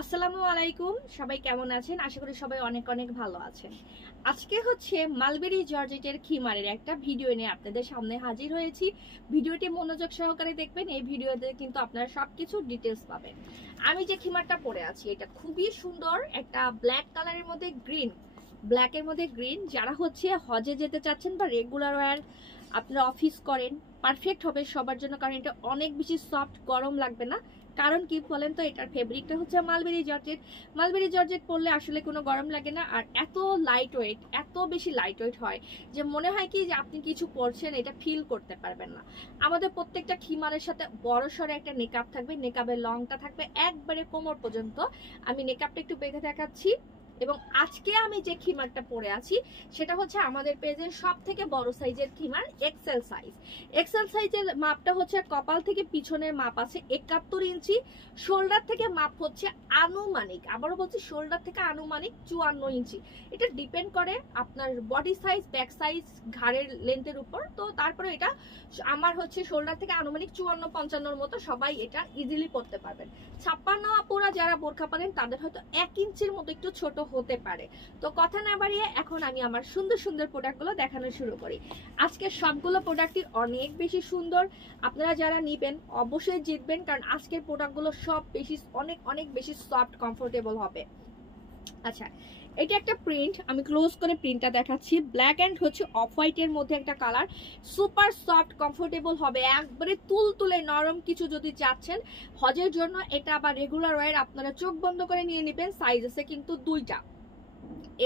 আসসালামু আলাইকুম, সবাই কেমন আছেন? আশা করি সবাই অনেক অনেক ভালো আছেন। আজকে হচ্ছে মালবেরি জর্জেটের খিমারের একটা ভিডিও নিয়ে আপনাদের সামনে হাজির হয়েছি। ভিডিওটি মনোযোগ সহকারে দেখবেন। এই ভিডিওতে কিন্তু আপনারা সবকিছু ডিটেলস পাবেন। আমি যে খিমারটা পরে আছি এটা খুবই সুন্দর, একটা ব্ল্যাক কালারের মধ্যে গ্রিন, ব্ল্যাকের মধ্যে গ্রিন। যারা হচ্ছে হজে যেতে চাচ্ছেন বা রেগুলার ওয়্যার আপনারা অফিস করেন, পারফেক্ট হবে সবার জন্য, কারণ এটা অনেক বেশি সফট, গরম লাগবে না। কারণ কি বলেন তো, এটার ফেব্রিকটা হচ্ছে মালবেরি জর্জেট। মালবেরি জর্জেট পরলে আসলে কোনো গরম লাগে না, আর এত লাইট ওয়েট, এত বেশি লাইট ওয়েট হয় যে মনে হয় কি যে আপনি কিছু পরছেন, এটা ফিল করতে পারবেন না। আমাদের প্রত্যেকটা খিমারের সাথে বড় সড়ো একটা নেকআপ থাকবে, নেকআপের লংটা থাকবে একবারে কোমর পর্যন্ত। আমি নেকআপটা একটু বেঁধে দেখাচ্ছি। এবং আজকে আমি যে খিমারটা পরে আছি সেটা হচ্ছে আমাদের পেজের সব থেকে বড় সাইজের খিমার, এক্সেল সাইজ। এক্সেল সাইজের মাপটা হচ্ছে কপাল থেকে পিছনের মাপ আছে 71 ইঞ্চি, শোল্ডার থেকে মাপ হচ্ছে আনুমানিক, আবারও বলছি শোল্ডার থেকে আনুমানিক 54 ইঞ্চি। এটা ডিপেন্ড করে আপনার বডি সাইজ, ব্যাক সাইজ, ঘাড়ের লেন্থের উপর। তো তারপরে এটা আমার হচ্ছে শোল্ডার থেকে আনুমানিক 54-55 মতো, সবাই এটা ইজিলি পরতে পারবেন। 56 আপুরা যারা বোরখা পরেন তাদের হয়তো 1 ইঞ্চির মতো একটু ছোট হতে পারে। তো কথা না বাড়িয়ে এখন আমি আমার সুন্দর সুন্দর প্রোডাক্টগুলো দেখানো শুরু করি। আজকে সবগুলো প্রোডাক্টই অনেক বেশি সুন্দর, আপনারা যারা নিবেন অবশ্যই জিতবেন, কারণ আজকের প্রোডাক্টগুলো সব বেশি অনেক অনেক বেশি সফট, কমফোর্টেবল হবে। আচ্ছা, এটা একটা প্রিন্ট, আমি ক্লোজ করে প্রিন্টটা দেখাচ্ছি। ব্ল্যাক অ্যান্ড হচ্ছে অফ হোয়াইটের মধ্যে একটা কালার, সুপার সফট, কমফোর্টেবল হবে, একবারে তুলতুলে নরম কিছু যদি চাচ্ছেন হজের জন্য এটা, আবার রেগুলার ওয়্যার আপনারা চোখ বন্ধ করে নিয়ে নেবেন। সাইজ আছে কিন্তু দুইটা,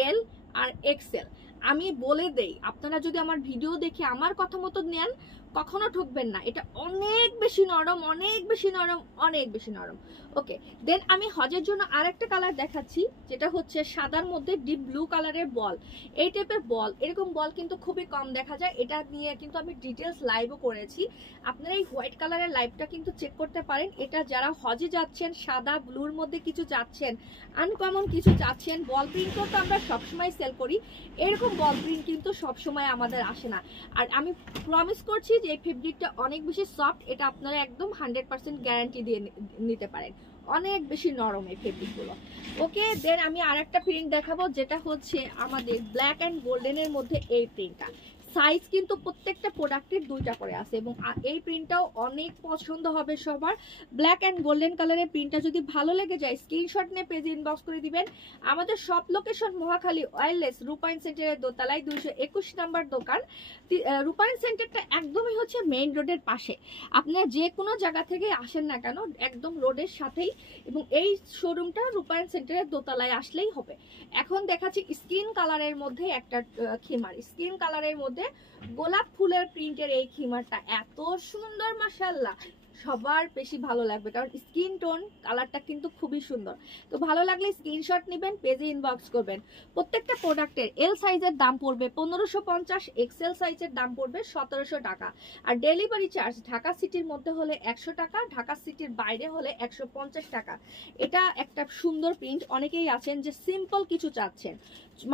এল আর এক্সেল। আমি বলে দেই, আপনারা যদি আমার ভিডিও দেখে আমার কথা মতো নেন কখনো ঠকবেন না। এটা অনেক বেশি নরম, অনেক বেশি নরম, অনেক বেশি নরম। ওকে, দেন আমি হজের জন্য আরেকটা কালার দেখাচ্ছি, যেটা হচ্ছে সাদার মধ্যে ডিপ ব্লু কালারের বল। এই টাইপের বল, এরকম বল কিন্তু খুবই কম দেখা যায়। এটা নিয়ে কিন্তু আমি ডিটেলস লাইভও করেছি, আপনারা এই হোয়াইট কালারের লাইভটা কিন্তু চেক করতে পারেন। এটা যারা হজে যাচ্ছেন, সাদা ব্লুর মধ্যে কিছু চাচ্ছেন, আনকমন কিছু চাচ্ছেন, বল প্রিন্ট তো আমরা সবসময় সেল করি, এরকম বল প্রিন্ট কিন্তু সবসময় আমাদের আসে না। আর আমি প্রমিস করছি যে এই ফেব্রিকটা অনেক বেশি সফট, এটা আপনারা একদম 100% গ্যারান্টি দিয়ে নিতে পারেন। অনেক বেশি নরম এই ফেব্রিকগুলো। ওকে, দেন আমি আরেকটা প্রিন্ট দেখাবো, যেটা হচ্ছে আমাদের ব্ল্যাক অ্যান্ড গোল্ডেনের মধ্যে এই প্রিন্টটা। সাইজ কিন্তু প্রত্যেকটা প্রোডাক্টের দুইটা করে আছে, এবং এই প্রিন্টটাও অনেক পছন্দ হবে সবার। ব্ল্যাক অ্যান্ড গোল্ডেন কালারের প্রিন্টটা যদি ভালো লেগে যায় স্ক্রিনশট নিয়ে পেজে ইনবক্স করে দিবেন। আমাদের সব লোকেশন মহাখালী ওয়্যারলেস রূপায়ণ সেন্টারের দোতলায় 221 নাম্বার দোকান। রূপায়ণ সেন্টারটা একদমই হচ্ছে মেইন রোডের পাশে। আপনারা যে কোনো জায়গা থেকে আসেন না কেন একদম রোডের সাথেই, এবং এই শোরুমটা রূপায়ণ সেন্টারের দোতলায় আসলেই হবে। এখন দেখাচ্ছি স্কিন কালারের মধ্যে একটা খিমার, স্কিন কালারের মধ্যে গোলাপ ফুলের প্রিন্টের এই খিমারটা এত সুন্দর, মাশাআল্লাহ, সবার বেশি ভালো লাগবে, কারণ স্কিন টোন কালারটা কিন্তু খুবই সুন্দর। তো ভালো লাগলে স্ক্রিনশট নেবেন, পেজে ইনবক্স করবেন। প্রত্যেকটা প্রোডাক্টের এল সাইজের দাম পড়বে 1550, এক্সেল সাইজের দাম পড়বে 1700 টাকা। আর ডেলিভারি চার্জ ঢাকা সিটির মধ্যে হলে 100 টাকা, ঢাকা সিটির বাইরে হলে 150 টাকা। এটা একটা সুন্দর প্রিন্ট। অনেকেই আছেন যে সিম্পল কিছু চাচ্ছেন,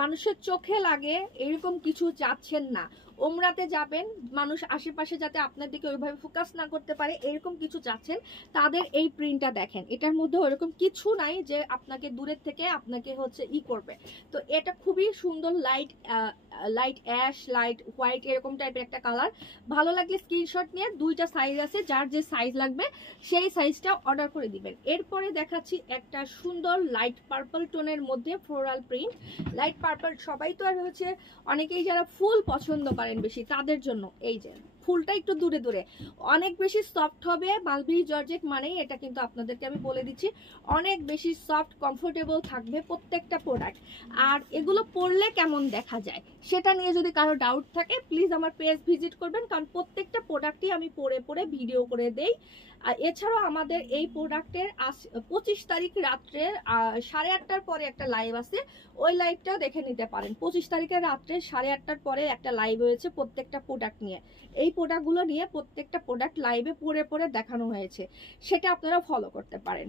মানুষের চোখে লাগে এরকম কিছু চাচ্ছেন না, ওমরাতে যাবেন, মানুষ আশেপাশে যাতে আপনার দিকে ওইভাবে ফোকাস না করতে পারে এরকম কিছু চাচ্ছেন, তাদের এই প্রিন্টটা দেখেন। এটার মধ্যে ওইরকম কিছু নাই যে আপনাকে দূরের থেকে আপনাকে হচ্ছে করবে। তো এটা খুবই সুন্দর, light light ash, light white, এরকম টাইপের একটা কালার। ভালো লাগলে স্ক্রিনশট নিয়ে, দুইটা সাইজ আছে, যার যে সাইজ লাগবে সেই সাইজটা অর্ডার করে দিবেন। এরপরে দেখাচ্ছি একটা সুন্দর লাইট পার্পল টোনের মধ্যে ফ্লোরাল প্রিন্ট। লাইট পার্পল সবাই তো আর হচ্ছে, অনেকেই যারা ফুল পছন্দ করেন বেশি তাদের জন্য এই যে ফুলটা একটু দূরে দূরে, অনেক বেশি সফট হবে। মালবেরি জর্জেট মানেই এটা, কিন্তু আপনাদেরকে আমি বলে দিচ্ছি অনেক বেশি সফট, কমফোর্টেবল থাকবে প্রত্যেকটা প্রোডাক্ট। আর এগুলো পরলে কেমন দেখা যায় সেটা নিয়ে যদি কারো ডাউট থাকে প্লিজ আমার পেজ ভিজিট করবেন, কারণ প্রত্যেকটা প্রোডাক্টই আমি পরে পরে ভিডিও করে দেই। আর এছাড়াও আমাদের এই প্রোডাক্টের 25 তারিখ রাত্রে 8:30টার পরে একটা লাইভ আছে, ওই লাইভটাও দেখে নিতে পারেন। 25 তারিখের রাত্রে 8:30টার পরে একটা লাইভ হয়েছে প্রত্যেকটা প্রোডাক্ট নিয়ে, এই প্রোডাক্টগুলো নিয়ে প্রত্যেকটা প্রোডাক্ট লাইভে পরে পরে দেখানো হয়েছে, সেটা আপনারা ফলো করতে পারেন।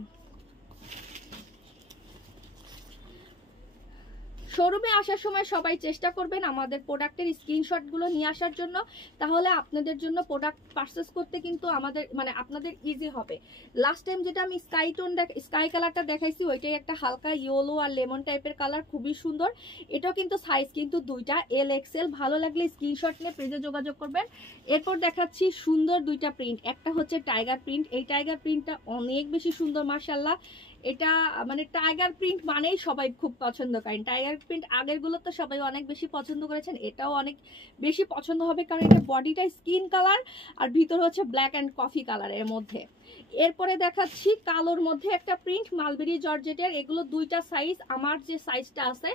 শোরুমে আসার সময় সবাই চেষ্টা করবেন আমাদের প্রোডাক্টের স্ক্রিনশটগুলো নিয়ে আসার জন্য, তাহলে আপনাদের জন্য প্রোডাক্ট পারচেস করতে কিন্তু আমাদের মানে আপনাদের ইজি হবে। লাস্ট টাইম যেটা আমি স্কাই কালারটা দেখাইছি ওইটাই একটা হালকা ইয়েলো আর লেমন টাইপের কালার, খুবই সুন্দর। এটাও কিন্তু সাইজ কিন্তু দুইটা এল এক্সেল, ভালো লাগলে স্ক্রিনশট নিয়ে পেজে যোগাযোগ করবেন। এরপর দেখাচ্ছি সুন্দর দুইটা প্রিন্ট, একটা হচ্ছে টাইগার প্রিন্ট। এই টাইগার প্রিন্টটা অনেক বেশি সুন্দর মাশাআল্লাহ। এটা মানে টাইগার প্রিন্ট মানেই সবাই খুব পছন্দ করেন। টাইগার প্রিন্ট আগেরগুলো তো সবাই অনেক বেশি পছন্দ করেছেন, এটাও অনেক বেশি পছন্দ হবে কারণ এটা বডিটা স্কিন কালার আর ভিতর হচ্ছে ব্ল্যাক অ্যান্ড কফি কালারের মধ্যে। এরপরে দেখাচ্ছি কালোর মধ্যে একটা প্রিন্ট মালবেরি জর্জেটের। এগুলো দুইটা সাইজ, আমার যে সাইজটা আছে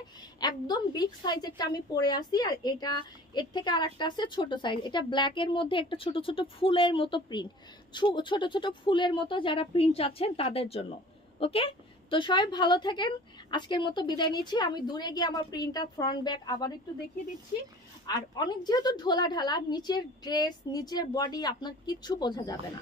একদম বিগ সাইজেরটা আমি পরে আসি, আর এটা এর থেকে আর একটা আছে ছোট সাইজ। এটা ব্ল্যাকের মধ্যে একটা ছোট ছোট ফুলের মতো প্রিন্ট, ছোট ছোট ফুলের মতো যারা প্রিন্ট চাচ্ছেন তাদের জন্য। ওকে, তো সবাই ভালো থাকেন, আজকের মতো বিদায় নিচ্ছি। আমি দূরে গিয়ে আমার প্রিন্টটা ফ্রন্ট ব্যাক আবার একটু দেখিয়ে দিচ্ছি। আর অনেক যেহেতু ঢোলা ঢালা, নিচের ড্রেস নিচের বডি আপনার কিচ্ছু বোঝা যাবে না।